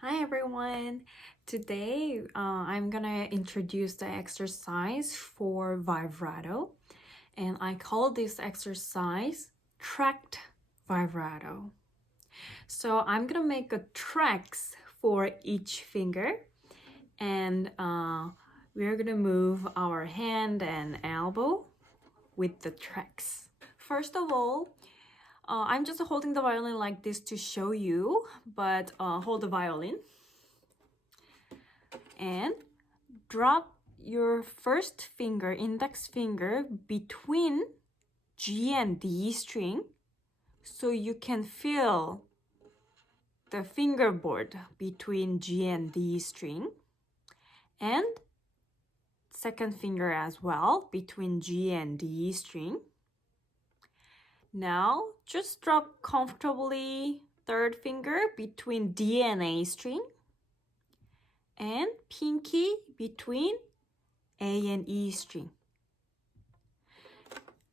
Hi everyone! Today I'm gonna introduce the exercise for vibrato, and I call this exercise tracked vibrato. So I'm gonna make a tracks for each finger, and we're gonna move our hand and elbow with the tracks. First of all, I'm just holding the violin like this to show you, but hold the violin and drop your first finger, index finger, between G and D string so you can feel the fingerboard between G and D string, and second finger as well between G and D string. Now just drop comfortably third finger between D and A string, and pinky between A and E string.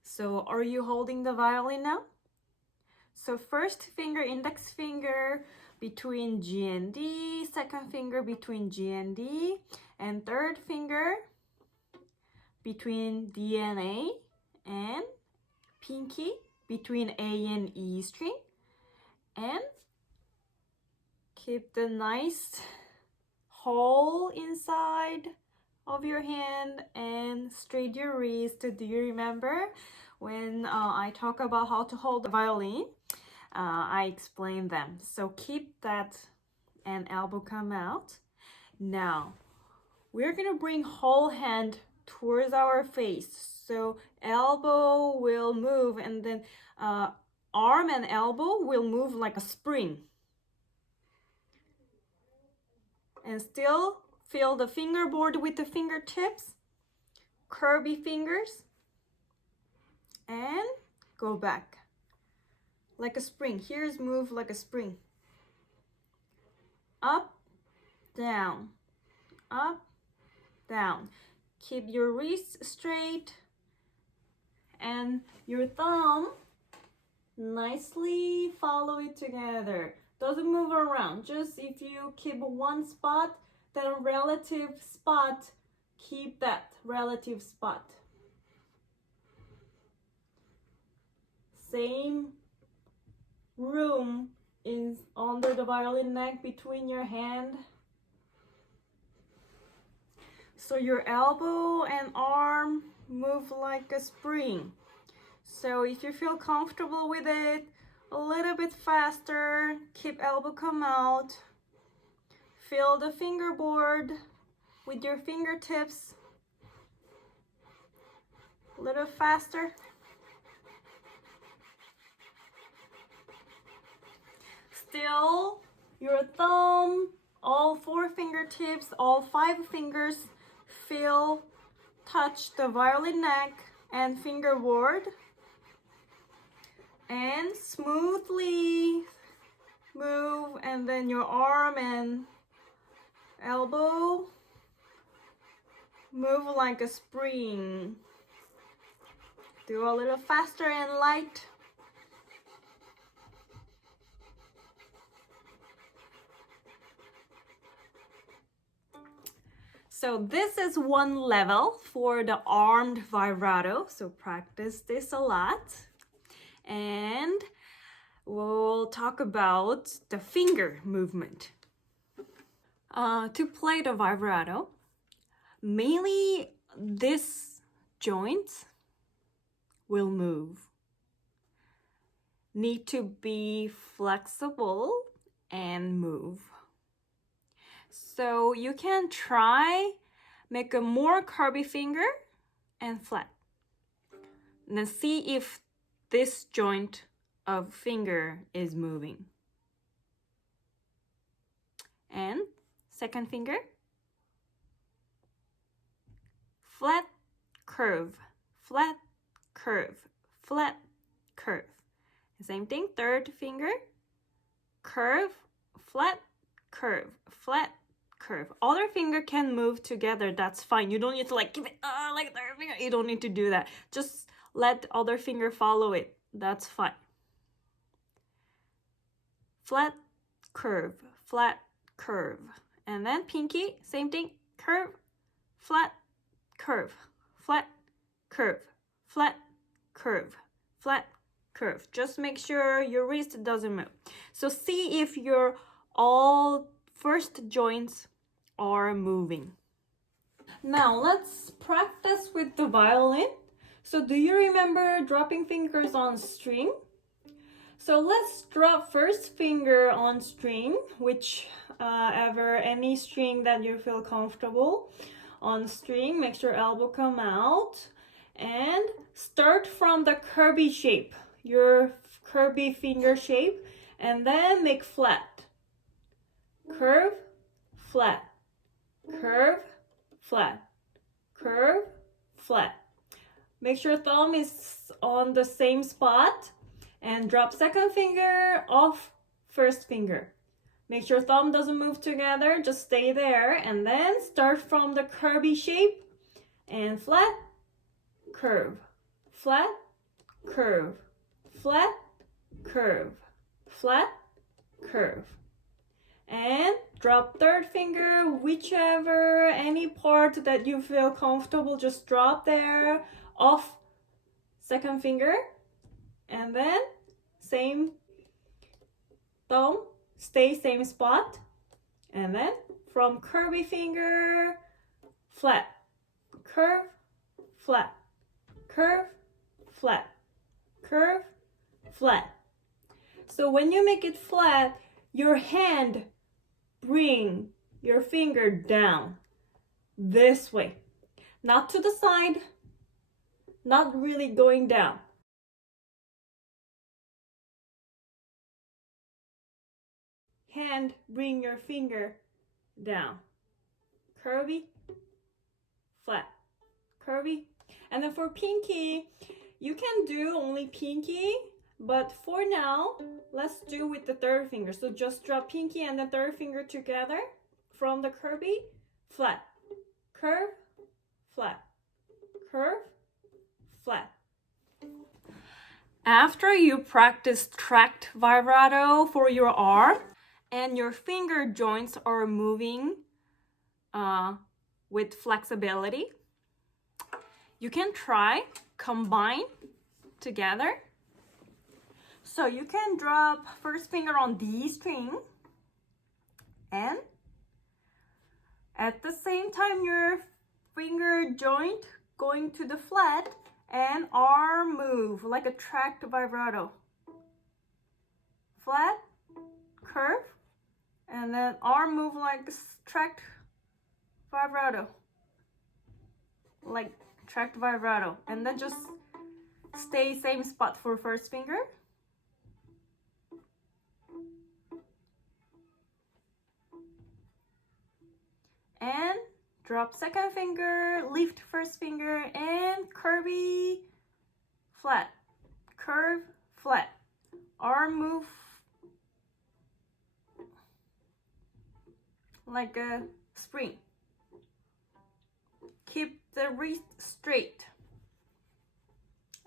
So are you holding the violin now? So first finger, index finger between G and D, second finger between G and D, and third finger between D and A, and pinky between A and E string, and keep the nice hole inside of your hand and straight your wrist. Do you remember when I talk about how to hold the violin? I explained them. So keep that and elbow come out. Now we're gonna bring whole hand towards our face. So elbow will move, and then arm and elbow will move like a spring. And still feel the fingerboard with the fingertips, curvy fingers, and go back like a spring. Here's move like a spring. Up, down, up, down. Keep your wrists straight and your thumb nicely follow it together. Doesn't move around. Just if you keep one spot, then relative spot, keep that relative spot. Same room is under the violin neck between your hand. So your elbow and arm move like a spring. So if you feel comfortable with it, a little bit faster, keep elbow come out. Feel the fingerboard with your fingertips. A little faster. Still, your thumb, all four fingertips, all five fingers feel, touch the violin neck and fingerboard, and smoothly move, and then your arm and elbow move like a spring. Do a little faster and light. So this is one level for the armed vibrato, so practice this a lot. And we'll talk about the finger movement. To play the vibrato, mainly this joint will move. Need to be flexible and move. So you can try make a more curvy finger and flat. And then see if this joint of finger is moving. And second finger, flat, curve, flat, curve, flat, curve. Same thing, third finger, curve, flat, curve, flat, curve. Other finger can move together, that's fine. You don't need to like keep it like third finger. You don't need to do that. Just let other finger follow it. That's fine. Flat, curve, flat, curve. And then pinky, same thing, curve, flat, curve, flat, curve, flat, curve, flat, curve. Just make sure your wrist doesn't move. So see if your all first joints are moving. Now let's practice with the violin. So do you remember dropping fingers on string? So let's drop first finger on string, whichever any string that you feel comfortable on string. Make sure elbow come out and start from the curvy shape, your curvy finger shape, and then make flat. Curve, flat, curve, flat, curve, flat. Make sure thumb is on the same spot and drop second finger off first finger. Make sure thumb doesn't move together, just stay there, and then start from the curvy shape and flat, curve, flat, curve, flat, curve, flat, curve. And drop third finger, whichever, any part that you feel comfortable, just drop there, off second finger, and then same thumb, stay same spot, and then from curvy finger, flat, curve, flat, curve, flat, curve, flat. So when you make it flat, your hand bring your finger down this way, not to the side, not really going down. Hand, bring your finger down. Curvy, flat, curvy. And then for pinky, you can do only pinky, but for now, let's do with the third finger. So just drop pinky and the third finger together from the curvy, flat, curve, flat, curve, flat. After you practice tracked vibrato for your arm and your finger joints are moving with flexibility, you can try combine together. So you can drop first finger on D string and at the same time your finger joint going to the flat and arm move like a tracked vibrato. Flat, curve, and then arm move like tracked vibrato. Like tracked vibrato. And then just stay same spot for first finger. And drop second finger, lift first finger, and curvy, flat, curve, flat. Arm move like a spring. Keep the wrist straight.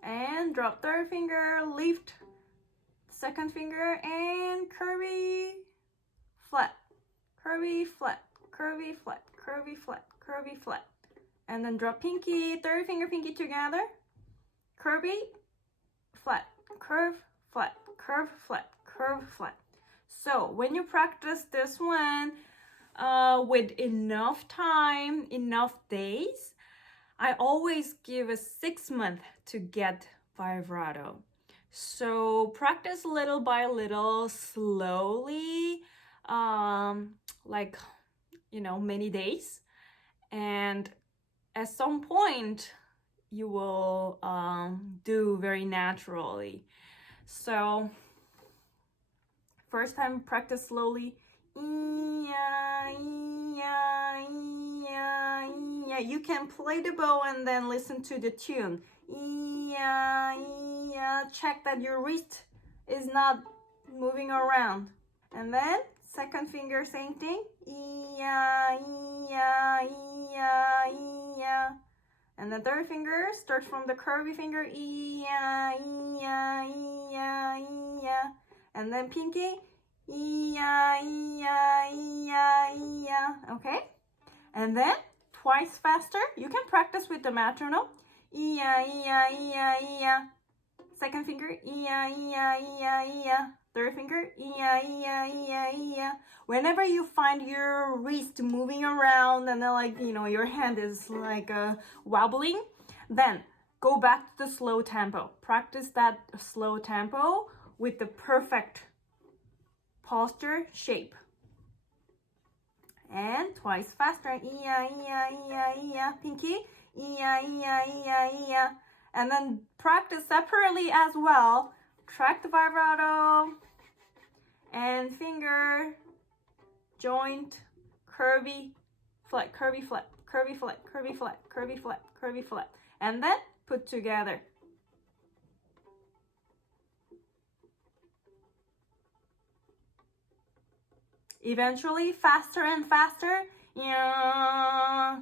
And drop third finger, lift second finger, and curvy, flat, curvy, flat, curvy, flat, curvy, flat, curvy, flat. And then drop pinky, third finger, pinky together. Curvy, flat, curve, flat, curve, flat, curve, flat. So when you practice this one with enough time, enough days, I always give a 6 month to get vibrato. So practice little by little, slowly, like, many days. And at some point, you will do very naturally. So first time, practice slowly. You can play the bow and then listen to the tune. Check that your wrist is not moving around. And then second finger, same thing. And the third finger, start from the curvy finger. And then pinky. Okay? And then twice faster. You can practice with the metronome. Second finger. Third finger. Whenever you find your wrist moving around and then like, your hand is like wobbling, then go back to the slow tempo. Practice that slow tempo with the perfect posture shape. And twice faster. Pinky. And then practice separately as well. Track the vibrato and finger, joint, curvy, flat, curvy, flat, curvy, flat, curvy, flat, curvy, flat, curvy, flat. And then put together. Eventually, faster and faster. Yeah.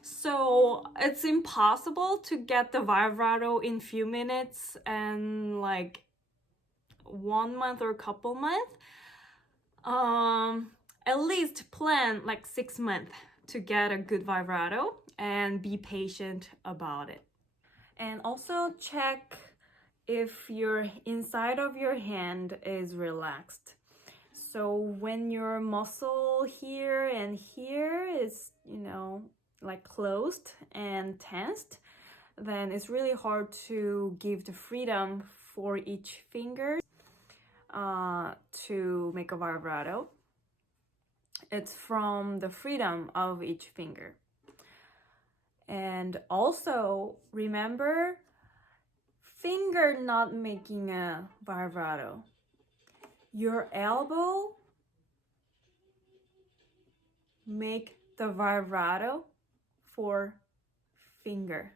So it's impossible to get the vibrato in few minutes and like 1 month or a couple months. At least plan like 6 months to get a good vibrato and be patient about it. And also check if your inside of your hand is relaxed. So when your muscle here and here is, like closed and tensed, then it's really hard to give the freedom for each finger to make a vibrato. It's from the freedom of each finger. And also remember, finger not making a vibrato. Your elbow make the vibrato for finger.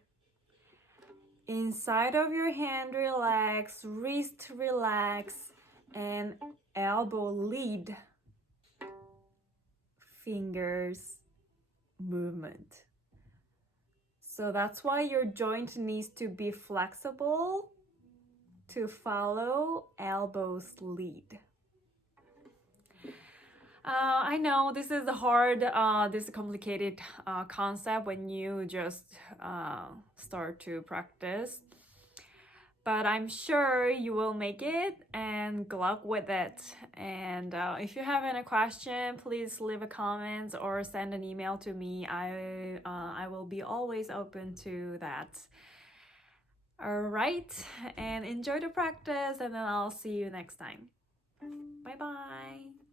Inside of your hand relax, wrist relax, and elbow lead fingers movement. So that's why your joint needs to be flexible to follow elbow's lead. I know this is hard, this is a complicated concept when you just start to practice. But I'm sure you will make it, and good luck with it. And if you have any question, please leave a comment or send an email to me. I will be always open to that. All right, and enjoy the practice, and then I'll see you next time. Bye-bye.